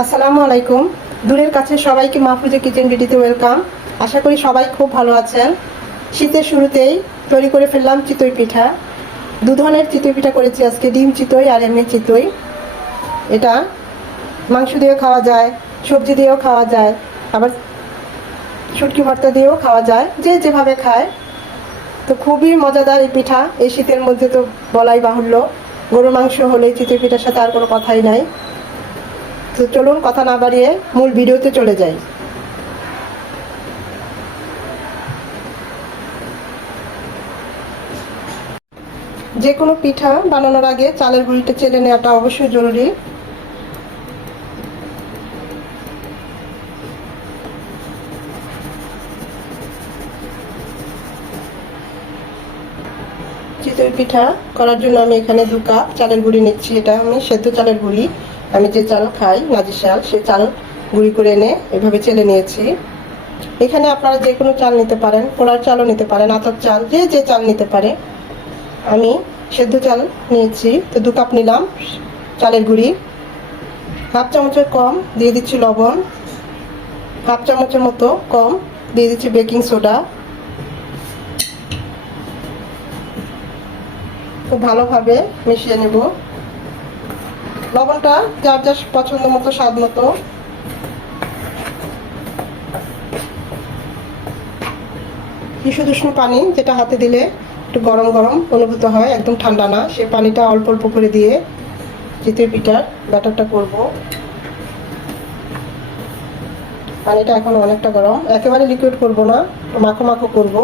আসসালামু আলাইকুম। দূরের কাছে সবাইকে মাহফুজে কিচেন বিডিতে ওয়েলকাম। আশা করি সবাই খুব ভালো আছেন। শীতের শুরুতেই তৈরি করে ফেললাম চিতই পিঠা। দু ধরনের চিতই পিঠা করেছি আজকে, ডিম চিতই আর এমনি চিতই। এটা মাংস দিয়েও খাওয়া যায়, সবজি দিয়েও খাওয়া যায়, আবার শুটকি ভর্তা দিয়েও খাওয়া যায়, যে যেভাবে খায়। তো খুবই মজাদার এই পিঠা। এই শীতের মধ্যে তো বলাই বাহুল্য। গরুর মাংস হলে চিতই পিঠার সাথে আর কোনো কথাই নাই। তো চলুন কথা না বাড়িয়ে মূল ভিডিওতে চলে যাই। যে কোনো পিঠা বানানোর আগে চালের গুঁড়িটা চেলে নেওয়াটা অবশ্যই জরুরি। চিতই পিঠা করার জন্য আমি এখানে দু কাপ চালের গুঁড়ি নিচ্ছি। এটা আমি সেদ্ধ চালের গুঁড়ি। আমি যে চাল খাই, নাজি চাল সে চাল গুঁড়ি করে এনে এভাবে চেলে নিয়েছি। এখানে আপনারা যে কোনো চাল নিতে পারেন, পোড়ার চালও নিতে পারেন, আতর চাল, যে যে চাল নিতে পারে। আমি সেদ্ধ চাল নিয়েছি, তো দু কাপ নিলাম চালের গুঁড়ি। হাফ চামচের কম দিয়ে দিচ্ছি লবণ। হাফ চামচের মতো কম দিয়ে দিচ্ছি বেকিং সোডা। খুব ভালোভাবে মিশিয়ে নেব। লবণটা যার যার পছন্দ মতো স্বাদ মতো। বিশুদ্ধ উষ্ণ পানি যেটা হাতে দিলে একটু গরম গরম অনুভূত হয়, একদম ঠান্ডা না। সে পানিটা অল্প অল্প করে দিয়ে চিতই পিঠার ব্যাটারটা করব। পানিটা এখন অনেকটা গরম। একেবারে লিকুইড করব না, মাখো মাখো করব।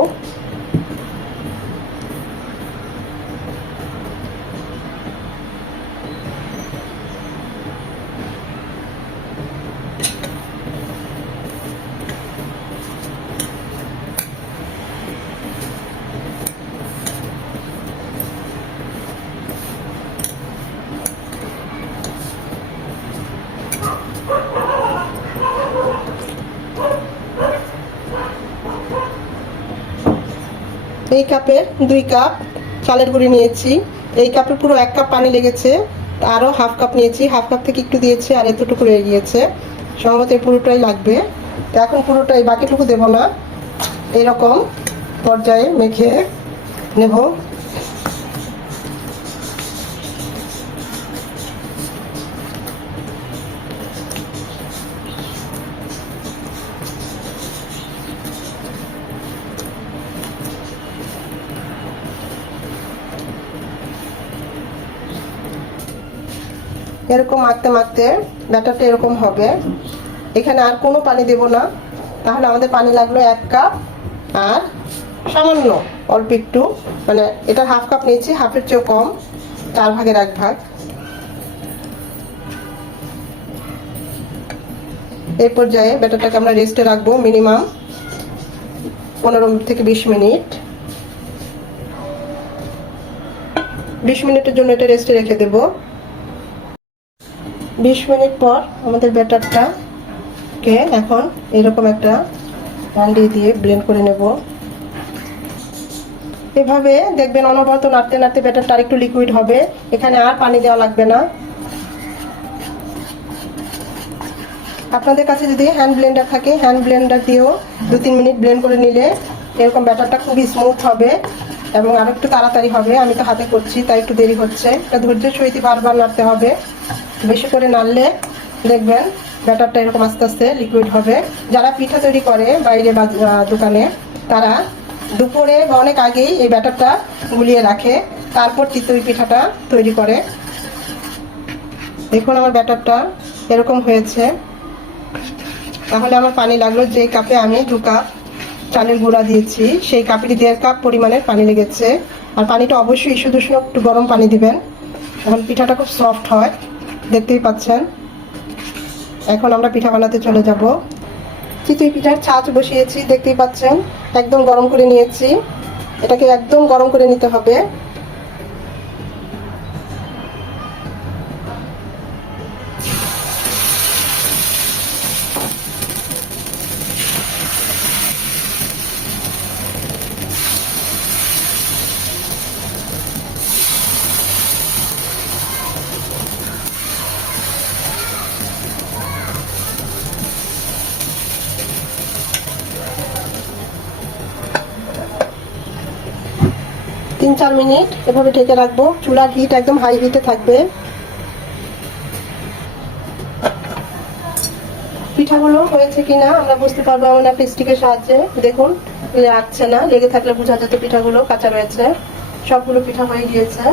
এই কাপের দুই কাপ চালের গুঁড়ি নিয়েছি। এই কাপে পুরো এক কাপ পানি লেগেছে। আরও হাফ কাপ নিয়েছি। হাফ কাপ থেকে একটু দিয়েছি আর এতটুকু রয়ে গিয়েছে। সম্ভবত এই পুরোটাই লাগবে। তো এখন পুরোটাই বাকিটুকু দেব না। এরকম পর্যায়ে মেখে নেব। এরকম মাখতে মাখতে ব্যাটারটা এরকম হবে। এখানে আর কোনো পানি দেব না। তাহলে আমাদের পানি লাগল এক কাপ আর সামান্য অল্প একটু। মানে এটার হাফ কাপ নিয়েছি, হাফের চেয়েও কম, চার ভাগের এক ভাগ। এই পর্যায়ে ব্যাটারটাকে আমরা রেস্টে রাখব মিনিমাম পনেরো থেকে বিশ মিনিট। বিশ মিনিটের জন্য এটা রেস্টে রেখে দেবো। বিশ মিনিট পর আমাদের ব্যাটারটা কে এখন এরকম একটা হান্ডি দিয়ে ব্লেন্ড করে নেব। এভাবে দেখবেন অনবরত নাড়তে নাড়তে ব্যাটারটা একটু লিকুইড হবে। এখানে আর পানি দেওয়া লাগবে না। আপনাদের কাছে যদি হ্যান্ড ব্লেন্ডার থাকে হ্যান্ড ব্লেন্ডার দিয়েও দু তিন মিনিট ব্লেন্ড করে নিলে এরকম ব্যাটারটা খুবই স্মুথ হবে এবং আর একটু তাড়াতাড়ি হবে। আমি তো হাতে করছি, তাই একটু দেরি হচ্ছে। এটা ধৈর্যের সহিত বারবার নাড়তে হবে। বেশি করে নাড়লে দেখবেন ব্যাটারটা এরকম আস্তে আস্তে লিকুইড হবে। যারা পিঠা তৈরি করে বাইরে বা দোকানে, তারা দুপুরে বা অনেক আগেই এই ব্যাটারটা গুলিয়ে রাখে। তারপর চিতই পিঠাটা তৈরি করে। দেখুন আমার ব্যাটারটা এরকম হয়েছে। তাহলে আমার পানি লাগল, যে কাপে আমি দু কাপ চালের গুঁড়া দিয়েছি, সেই কাপেরই দেড় কাপ পরিমাণের পানি লেগেছে। আর পানিটা অবশ্যই শুধু শুধু একটু গরম পানি দিবেন। এখন পিঠাটা খুব সফট হয়। দেখতেই পাচ্ছেন। এখন আমরা পিঠা বানাতে চলে যাব। চিতুই পিঠার ছাঁচ বসিয়েছি, দেখতেই পাচ্ছেন। একদম গরম করে নিয়েছি। এটাকে একদম গরম করে নিতে হবে। তিন চার মিনিট এভাবে ঢেকে রাখব। চুলার হিট একদম হাই হিটে থাকবে। পিঠাগুলো হয়েছে কিনা আমরা বুঝতে পারব, এমন একটা স্টিকের সাহায্যে। দেখুন লাগছে না। লেগে থাকলে বোঝা যেত পিঠাগুলো কাঁচা রয়েছে। সবগুলো পিঠা হয়ে গিয়েছে।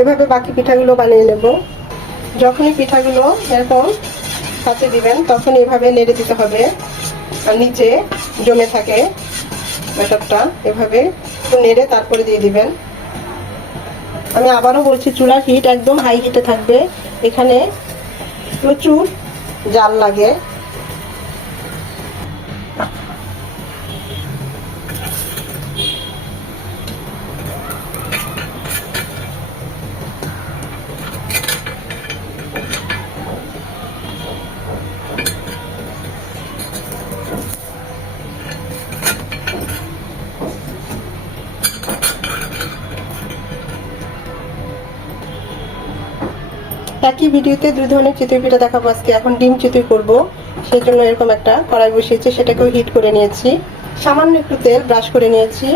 এভাবে বাকি পিঠাগুলো বানিয়ে নেব। যখনই পিঠাগুলো এরকম কাছে দিবেন তখন এভাবে নেড়ে দিতে হবে। আর নিচে জমে থাকে ব্যাটারটা, এভাবে নেড়ে তারপরে দিয়ে দিবেন। আমি আবারও বলছি, চুলার হিট একদম হাই হিটে থাকবে। এখানে প্রচুর জাল লাগে। একই ভিডিওতে দুই ধরনের চিতই পিঠা দেখাবো আজকে। এখন ডিম চিতই করব। সেই জন্য এরকম একটা কড়াই বসিয়েছি, সেটাকেও হিট করে নিয়েছি। সামান্য একটু তেল ব্রাশ করে নিয়েছি।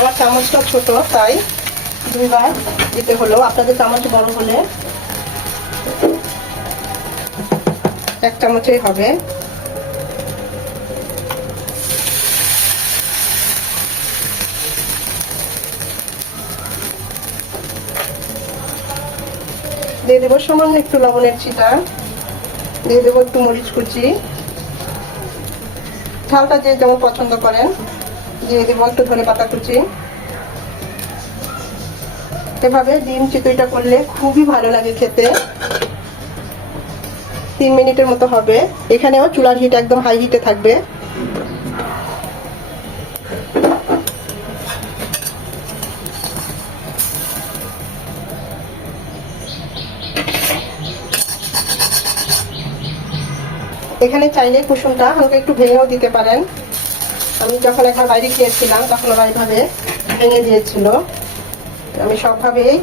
আমার চামচটা ছোট, তাই দুইবার দিতে হলো। আপনাদের চামচ বড় হলে এক চামচেই হবে। দিয়ে দেবো সামান্য একটু লবণের ছিটা। দিয়ে দেবো একটু মরিচ কুচি। ঝালটা যে যেমন পছন্দ করেন, দিয়ে দেবো একটু ধনে পাতা কুচি। এভাবে ডিম চিতইটা করলে খুবই ভালো লাগে খেতে। তিন মিনিটের মতো হবে। এখানেও চুলার হিট একদম হাই হিটে থাকবে। এখানে চাইলে কুসুমটা হালকা একটু ভেঙেও দিতে পারেন। আমি যখন একবার বাইরে খেয়েছিলাম তখন ওরা এইভাবে ভেঙে দিয়েছিল। আমি সবভাবেই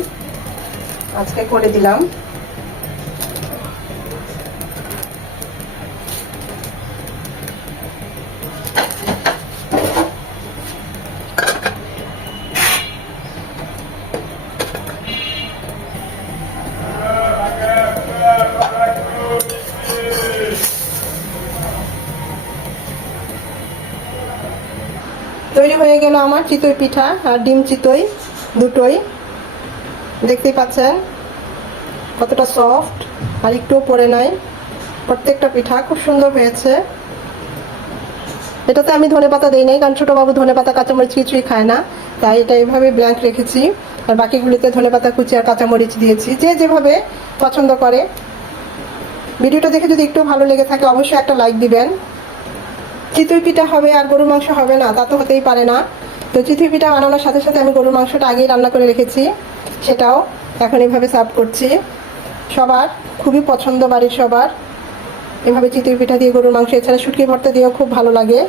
আজকে করে দিলাম। তৈরি হয়ে গেল আমার চিতই পিঠা আর ডিম চিতই দুটোই। দেখতেই পাচ্ছেন কতটা সফট আর একটুও পরে নাই। প্রত্যেকটা পিঠা খুব সুন্দর হয়েছে। এটাতে আমি ধনে পাতা দিই নাই, কারণ ছোটো বাবু ধনে পাতা, কাঁচামরিচ কিছুই খায় না। তাই এটা এইভাবে ব্ল্যাঙ্ক রেখেছি। আর বাকিগুলিতে ধনে পাতা, কুচি আর কাঁচামরিচ দিয়েছি। যে যেভাবে পছন্দ করে। ভিডিওটা দেখে যদি একটু ভালো লেগে থাকে, অবশ্যই একটা লাইক দিবেন। চিতই পিঠা হবে আর গরুর মাংস হবে না, তা তো হতেই পারে না। তো চিতই পিঠা বানানোর সাথে সাথে আমি গরুর মাংসটা আগেই রান্না করে রেখেছি, সেটাও এখন এইভাবে সার্ভ করছি। সবার, খুবই পছন্দ বাড়ির সবার। এভাবে চিতই পিঠা দিয়ে গরুর মাংস, এছাড়া শুটকি ভর্তা দিয়েও খুব ভালো লাগে।